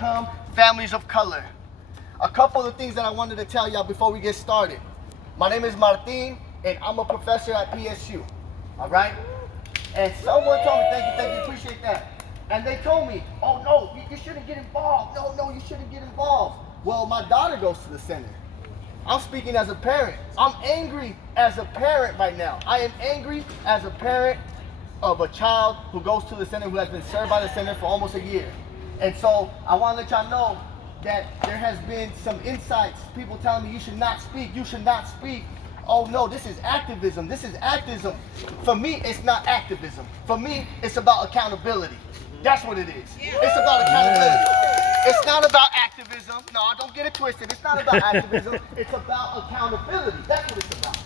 low-income families of color. A couple of things that I wanted to tell y'all before we get started. My name is Martin, and I'm a professor at PSU, all right? And someone told me, thank you, appreciate that. And they told me, oh no, you shouldn't get involved. No, you shouldn't get involved. Well, my daughter goes to the center. I'm speaking as a parent. I'm angry as a parent right now. I am angry as a parent of a child who goes to the center, who has been served by the center for almost a year. And so I want to let y'all know that there has been some insights, people telling me you should not speak. Oh no, this is activism. For me, it's not activism. For me, it's about accountability. That's what it is. It's about accountability. It's not about activism. No, don't get it twisted. It's not about activism. It's about accountability. That's what it's about.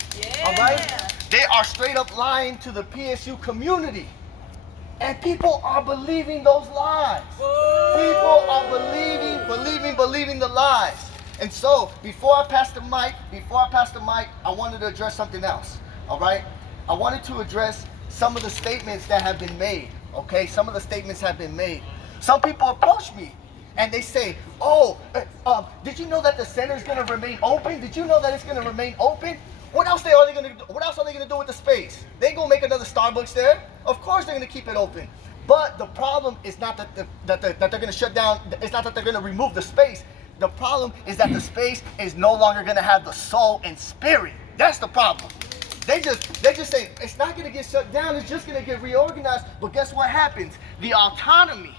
All right? They are straight up lying to the PSU community. And people are believing those lies. People are believing the lies. And so, before I pass the mic, I wanted to address something else. All right? I wanted to address some of the statements that have been made. Okay? Some of the statements have been made. Some people approach me and they say, oh, did you know that the center is going to remain open? Did you know that it's going to remain open? What else are they going to do with the space? They ain't going to make another Starbucks there. Of course they're going to keep it open. But the problem is not that they're going to shut down. It's not that they're going to remove the space. The problem is that the space is no longer going to have the soul and spirit. That's the problem. They just say it's not going to get shut down. It's just going to get reorganized. But guess what happens? The autonomy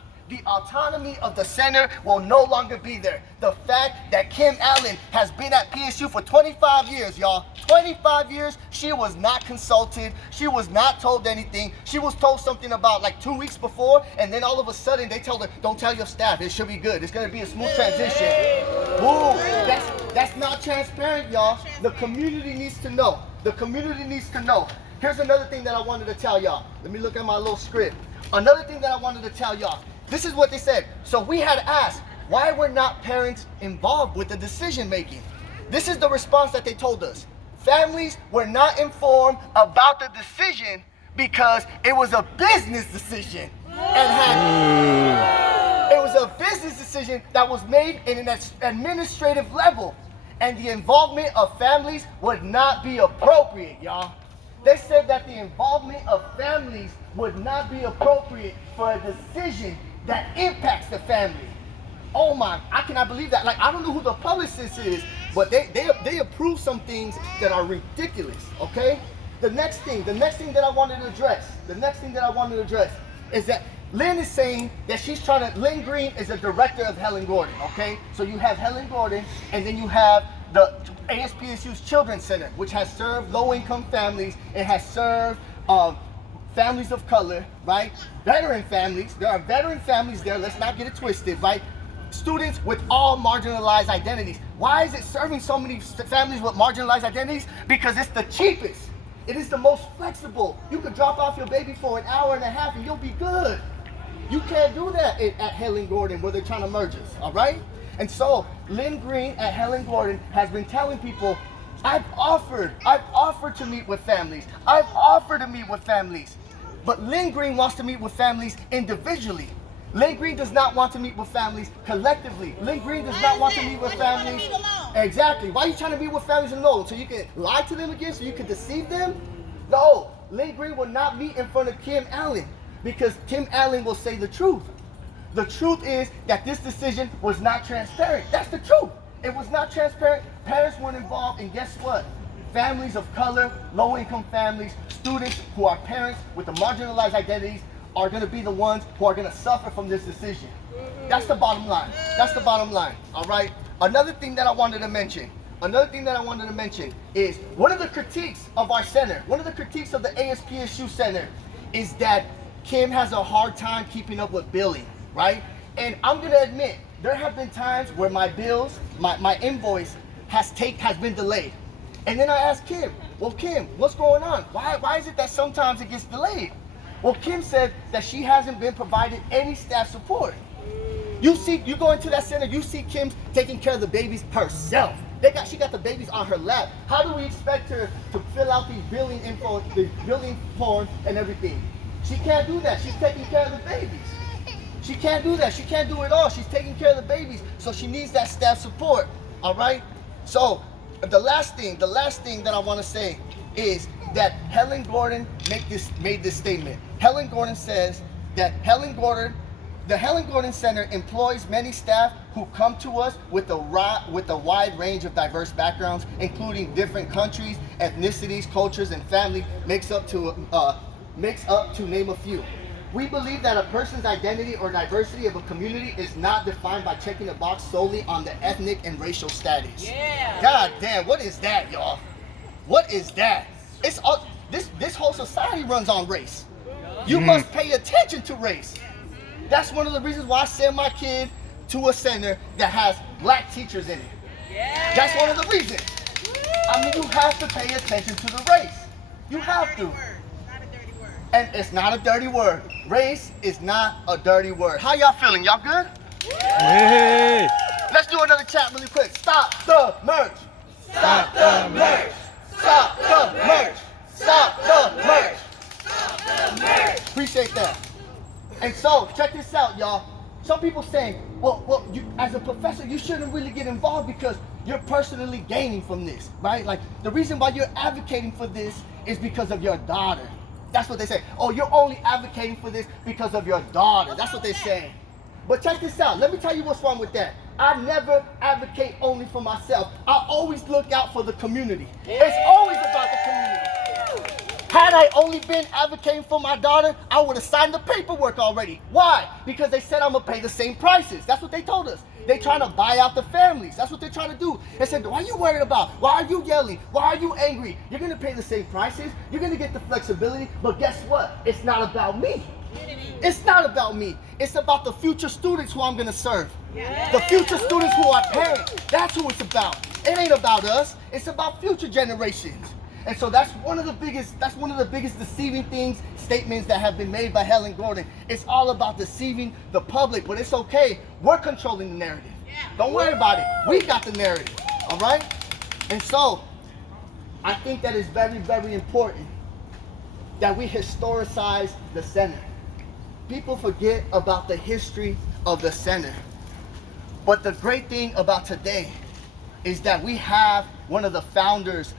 of the center will no longer be there. The fact that Kim Allen has been at PSU for 25 years, y'all. 25 years, she was not consulted. She was not told anything. She was told something about like 2 weeks before, and then all of a sudden they told her, don't tell your staff, it should be good. It's gonna be a smooth transition. Woo, that's not transparent, y'all. The community needs to know. Here's another thing that I wanted to tell y'all. Let me look at my little script. Another thing that I wanted to tell y'all. This is what they said. So we had asked, why were not parents involved with the decision making? This is the response that they told us. Families were not informed about the decision because it was a business decision. It was a business decision that was made in an administrative level. And the involvement of families would not be appropriate, y'all. They said that the involvement of families would not be appropriate for a decision that impacts the family. Oh my, I cannot believe that. Like, I don't know who the publicist is, but they approve some things that are ridiculous, okay? The next thing that I wanted to address is that Lynn is saying that Lynn Green is a director of Helen Gordon, okay? So you have Helen Gordon, and then you have the ASPSU's Children's Center, which has served low-income families. It has served families of color, right? Veteran families. There are veteran families there. Let's not get it twisted, right? Students with all marginalized identities. Why is it serving so many families with marginalized identities? Because it's the cheapest. It is the most flexible. You could drop off your baby for an hour and a half and you'll be good. You can't do that at Helen Gordon where they're trying to merge us, all right? And so Lynn Green at Helen Gordon has been telling people, I've offered to meet with families. But Lynn Green wants to meet with families individually. Lynn Green does not want to meet with families collectively. Lynn Green does not want to meet with families. Exactly. Why are you trying to meet with families alone? So you can lie to them again? So you can deceive them? No. Lynn Green will not meet in front of Kim Allen because Kim Allen will say the truth. The truth is that this decision was not transparent. That's the truth. It was not transparent. Parents weren't involved, and guess what? Families of color, low-income families, students who are parents with the marginalized identities are going to be the ones who are going to suffer from this decision. That's the bottom line. All right? Another thing that I wanted to mention is one of the critiques of our center, one of the critiques of the ASPSU center is that Kim has a hard time keeping up with billing, right? And I'm going to admit, there have been times where my bills, my invoice has been delayed. And then I asked Kim, well, Kim, what's going on? Why is it that sometimes it gets delayed? Well, Kim said that she hasn't been provided any staff support. You go into that center, you see Kim taking care of the babies herself. She got the babies on her lap. How do we expect her to fill out these billing info, the billing forms and everything? She can't do that. She's taking care of the babies. She can't do that. She can't do it all. She's taking care of the babies, so she needs that staff support. All right. So the last thing that I want to say is that Helen Gordon made this statement. Helen Gordon says that the Helen Gordon Center employs many staff who come to us with a wide range of diverse backgrounds, including different countries, ethnicities, cultures, and family, makes up to name a few. We believe that a person's identity or diversity of a community is not defined by checking a box solely on the ethnic and racial status. Yeah. God damn, what is that, y'all? What is that? It's all, this whole society runs on race. You must pay attention to race. That's one of the reasons why I send my kid to a center that has black teachers in it. Yeah. That's one of the reasons. I mean, you have to pay attention to the race. You have to. And it's not a dirty word. Race is not a dirty word. How y'all feeling? Y'all good? Hey! Let's do another chat really quick. Stop the merch. Stop the merch. Stop the merch. Stop the merch. Stop the merch. Appreciate that. And so, check this out, y'all. Some people saying, well, you as a professor, you shouldn't really get involved because you're personally gaining from this, right? Like, the reason why you're advocating for this is because of your daughter. That's what they say. Oh, you're only advocating for this because of your daughter. That's what they're saying. But check this out. Let me tell you what's wrong with that. I never advocate only for myself. I always look out for the community. It's always about the community. Had I only been advocating for my daughter, I would have signed the paperwork already. Why? Because they said I'm going to pay the same prices. That's what they told us. They're trying to buy out the families. That's what they're trying to do. They said, why are you worried about? Why are you yelling? Why are you angry? You're going to pay the same prices. You're going to get the flexibility. But guess what? It's not about me. It's not about me. It's about the future students who I'm going to serve. The future students who are paying. That's who it's about. It ain't about us. It's about future generations. And so that's one of the biggest deceiving statements that have been made by Helen Gordon. It's all about deceiving the public, but it's okay. We're controlling the narrative. Don't worry about it. We got the narrative, all right? And so I think that it's very, very important that we historicize the center. People forget about the history of the center. But the great thing about today is that we have one of the founders